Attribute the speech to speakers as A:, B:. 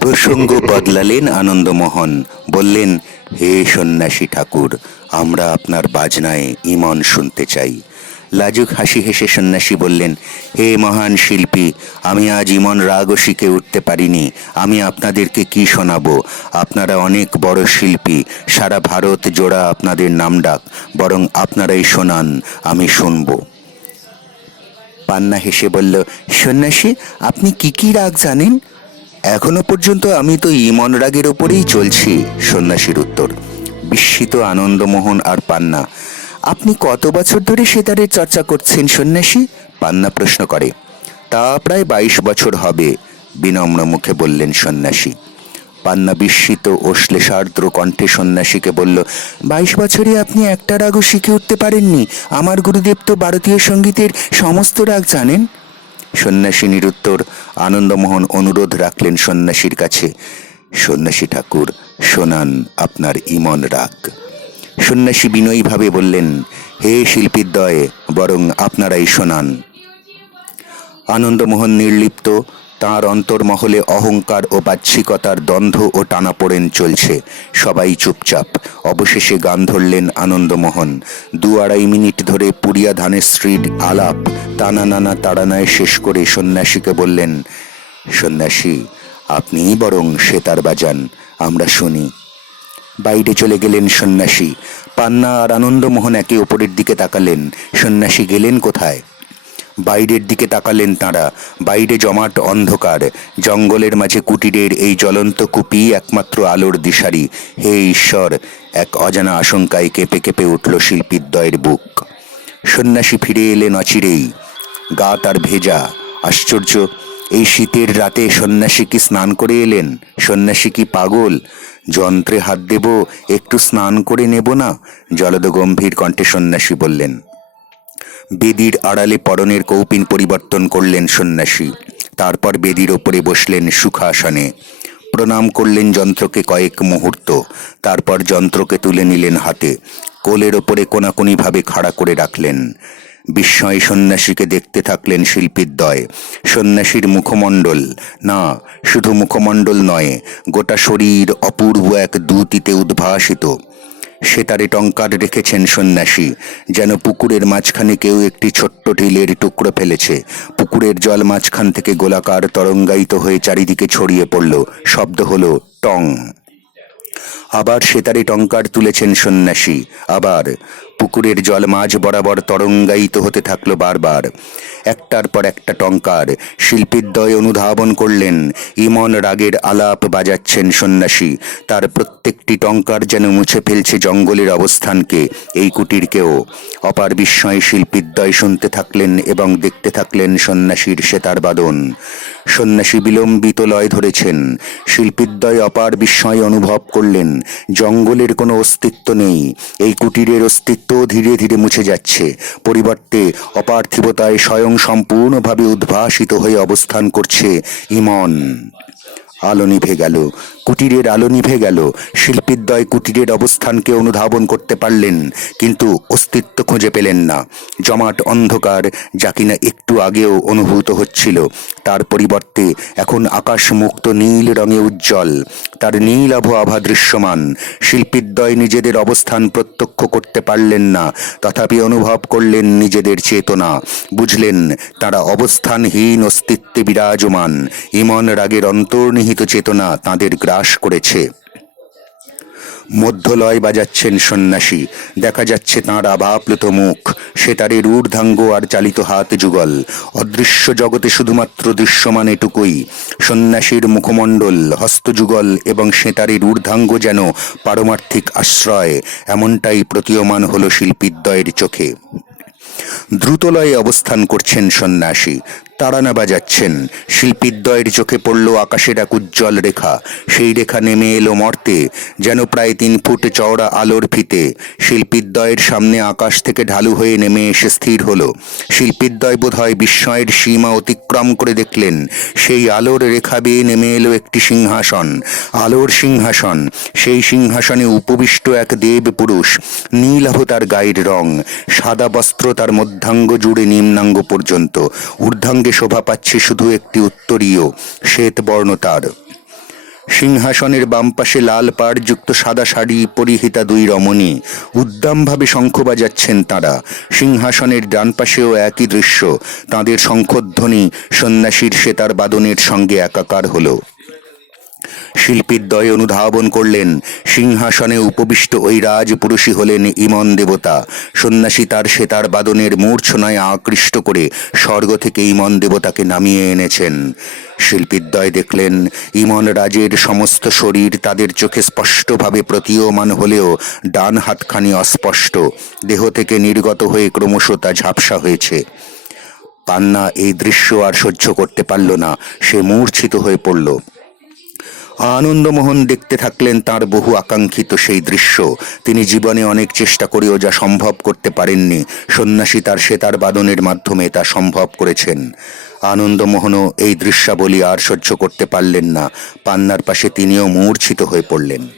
A: প্রসঙ্গ বদলালেন আনন্দমোহন। বললেন, হে সন্ন্যাসী ঠাকুর, আমরা আপনার বাজনায় ইমন শুনতে চাই। লাজুক হাসি হেসে সন্ন্যাসী বললেন, হে মহান শিল্পী, আমি আজ ইমন রাগও শিখে উঠতে পারিনি। আমি আপনাদেরকে কি শোনাবো? আপনারা অনেক বড় শিল্পী, সারা ভারত জোড়া আপনাদের নাম ডাক, বরং আপনারাই শোনান, আমি শুনব। পান্না হেসে বলল, সন্ন্যাসী, আপনি কি কি রাগ জানেন? এখনও পর্যন্ত আমি তো ইমন রাগের ওপরেই চলছি, সন্ন্যাসীর উত্তর। বিস্মিত আনন্দমোহন আর পান্না, আপনি কত বছর ধরে সেতারের চর্চা করছেন, সন্ন্যাসী? পান্না প্রশ্ন করে। তা প্রায় বাইশ বছর হবে, বিনম্র মুখে বললেন সন্ন্যাসী। পান্না বিস্মিত ও শ্লেষার্দ্র কণ্ঠে সন্ন্যাসীকে বলল, বাইশ বছরে আপনি একটা রাগও শিখে উঠতে পারেননি। আমার গুরুদেব তো ভারতীয় সঙ্গীতের সমস্ত রাগ জানেন। সন্ন্যাসী নিরুত্তর আনন্দমোহন অনুরোধ রাখলেন সন্ন্যাসীর কাছে। সন্ন্যাসী ঠাকুর, শোনান আপনার ইমন রাগ। সন্ন্যাসী বিনয়ীভাবে বললেন, হে শিল্পীর দয়ে বরং আপনারাই শোনান। আনন্দমোহন নির্লিপ্ত তাঁর অন্তর্মহলে অহংকার ও বাহ্যিকতার দ্বন্দ্ব ও টানাপোড়েন চলছে। সবাই চুপচাপ। অবশেষে গান ধরলেন আনন্দমোহন। দু আড়াই মিনিট ধরে পুরিয়া ধানের স্ট্রিট আলাপ টানা নানা তাড়ানায় শেষ করে সন্ন্যাসীকে বললেন, সন্ন্যাসী, আপনিই বরং সেতার বাজান, আমরা শুনি। বাইরে চলে গেলেন সন্ন্যাসী। পান্না আর আনন্দমোহন একে অপরের দিকে তাকালেন। সন্ন্যাসী গেলেন কোথায়? বাইরের দিকে তাকালেন তাঁরা। বাইরে জমাট অন্ধকার। জঙ্গলের মাঝে কুটিরের এই জ্বলন্ত কুপি একমাত্র আলোর দিশারি। হে ঈশ্বর, এক অজানা আশঙ্কায় কেঁপে কেঁপে উঠল শিল্পীদ্বয়ের বুক। সন্ন্যাসী ফিরে এলেন অচিরেই। গা তার ভেজা। আশ্চর্য, এই শীতের রাতে সন্ন্যাসী কি স্নান করে এলেন? সন্ন্যাসী কি পাগল? যন্ত্রে হাত দেব, একটু স্নান করে নেব না? জলদ গম্ভীর কণ্ঠে সন্ন্যাসী বললেন বেদির আড়ালে পরনের কৌপিন পরিবর্তন করলেন সন্ন্যাসী। তারপর বেদির ওপরে বসলেন সুখাসনে। প্রণাম করলেন যন্ত্রকে কয়েক মুহূর্ত, তারপর যন্ত্রকে তুলে নিলেন হাতে, কোলের ওপরে কোনাকুনিভাবে খাড়া করে রাখলেন। বিস্ময় সন্ন্যাসীকে দেখতে থাকলেন শিল্পীদ্বয়। সন্ন্যাসীর মুখমণ্ডল, না, শুধু মুখমণ্ডল নয়, গোটা শরীর অপূর্ব এক দ্যুতিতে উদ্ভাসিত। সেতারে টঙ্কার রেখেছেন সন্ন্যাসী, যেন পুকুরের মাঝখানে কেউ একটি ছোট্ট ঢিলের টুকরো ফেলেছে। পুকুরের জল মাঝখান থেকে গোলাকার তরঙ্গায়িত হয়ে চারিদিকে ছড়িয়ে পড়ল। শব্দ হলো, টং। আবার সেতারে টঙ্কার তুলেছেন সন্ন্যাসী। আবার পুকুরের জল মাঝ বরাবর তরঙ্গায়িত হতে থাকল বারবার। একটার পর একটা টঙ্কার শিল্পীদ্বয় অনুধাবন করলেন, ইমন রাগের আলাপ বাজাচ্ছেন সন্ন্যাসী। তার প্রত্যেকটি টঙ্কার যেন মুছে ফেলছে জঙ্গলের অবস্থানকে, এই কুটিরকেও। অপার বিস্ময় শিল্পীদ্বয় শুনতে থাকলেন এবং দেখতে থাকলেন সন্ন্যাসীর সেতার বাদন। সন্ন্যাসী বিলম্বিত লয় ধরেছেন। শিল্পীদ্বয় অপার বিস্ময় অনুভব করলেন, জঙ্গলের কোনো অস্তিত্ব নেই, এই কুটিরের অস্তিত্ব ধীরে ধীরে মুছে যাচ্ছে। পরিবর্তে অপার্থিবতায় স্বয়ং সম্পূর্ণভাবে উদ্ভাসিত হয়ে অবস্থান করছে ইমন। আলো নিভে গেল। কুটিরের আলো নিভে গেল। শিল্পীদ্বয় কুটিরের অবস্থানকে অনুধাবন করতে পারলেন, কিন্তু অস্তিত্ব খুঁজে পেলেন না। জমাট অন্ধকার, যা কিনা একটু আগেও অনুভূত হচ্ছিল। তার পরিবর্তে এখন আকাশ মুক্ত নীল রঙে উজ্জ্বল। তার নীল আভ দৃশ্যমান। শিল্পীদ্বয় নিজেদের অবস্থান প্রত্যক্ষ করতে পারলেন না, তথাপি অনুভব করলেন নিজেদের চেতনা। বুঝলেন, তারা অবস্থানহীন অস্তিত্বে বিরাজমান। ইমন রাগের অন্তর্নিহিত চেতনা তাদের গ্রাস করেছে। মধ্যলয় বাজাচ্ছেন সন্ন্যাসী, দেখা যাচ্ছে তাঁর আভাপ্লুত মুখ সেতারের ঊর্ধ্বাঙ্গ আর চালিত হাত যুগল, অদৃশ্য জগতে শুধুমাত্র দৃশ্যমান এটুকুই, সন্ন্যাসীর মুখমণ্ডল হস্তযুগল এবং সেতারের ঊর্ধ্বাঙ্গ যেন পারমার্থিক আশ্রয়, এমনটাই প্রতীয়মান হল শিল্পীদ্বয়ের চোখে। দ্রুতলয়ে অবস্থান করছেন সন্ন্যাসী তাড়ানা বাজাচ্ছেন। শিল্পীদ্বয়ের চোখে পড়ল আকাশের এক উজ্জ্বল রেখা। সেই রেখা নেমে এলো মর্তে, যেন প্রায় তিন ফুট চওড়া আলোর ফিতে। শিল্পীদ্বয়ের সামনে আকাশ থেকে ঢালু হয়ে নেমে এসে স্থির হলো। শিল্পীদ্বয় বোধহয় বিস্ময়ের সীমা অতিক্রম করে দেখলেন, সেই আলোর রেখা বেয়ে নেমে এলো একটি সিংহাসন। আলোর সিংহাসন, সেই সিংহাসনে উপবিষ্ট এক দেব পুরুষ। নীলাভ তার গায়ের রং, সাদা বস্ত্র তার মধ্যাঙ্গ জুড়ে নিম্নাঙ্গ পর্যন্ত। ঊর্ধ্বাঙ্গে শোভা পাচ্ছে শুধু একটি উত্তরীয়, শ্বেত বর্ণ তার। সিংহাসনের বাম পাশে লাল পাড় যুক্ত সাদা শাড়ি পরিহিতা দুই রমণী, উদ্দামভাবে শঙ্খ বাজাচ্ছেন তাঁরা। সিংহাসনের ডান পাশেও একই দৃশ্য, তাঁদের শঙ্খধ্বনি সন্ন্যাসীর সেতার বাদনের সঙ্গে একাকার হলো। শিল্পীর দয় অনুধাবন করলেন। সিংহাসনে উপবিষ্ট ওই রাজপুরুষী হলেন ইমন দেবতা। সন্ন্যাসী তার সেতার বাদনের মূর্ছনায় আকৃষ্ট করে স্বর্গ থেকে ইমন দেবতাকে নামিয়ে এনেছেন। শিল্পীদ্বয় দেখলেন, ইমন রাজের সমস্ত শরীর তাদের চোখে স্পষ্টভাবে প্রতীয়মান হলেও ডান হাতখানি অস্পষ্ট। দেহ থেকে নির্গত হয়ে ক্রমশ তা ঝাপসা হয়েছে। পান্না এই দৃশ্য আর সহ্য করতে পারল না। সে মূর্ছিত হয়ে পড়ল। আনন্দমোহন দেখতে থাকলেন তার বহু আকাঙ্ক্ষিত সেই দৃশ্য। তিনি জীবনে অনেক চেষ্টা করেও যা সম্ভব করতে পারেননি। সন্ন্যাসী তার সেতার বাদনের মাধ্যমে তা সম্ভব করেছেন। আনন্দমোহনও এই দৃশ্যাবলী আর সহ্য করতে পারলেন না। পান্নার পাশে তিনিও মূর্ছিত হয়ে পড়লেন।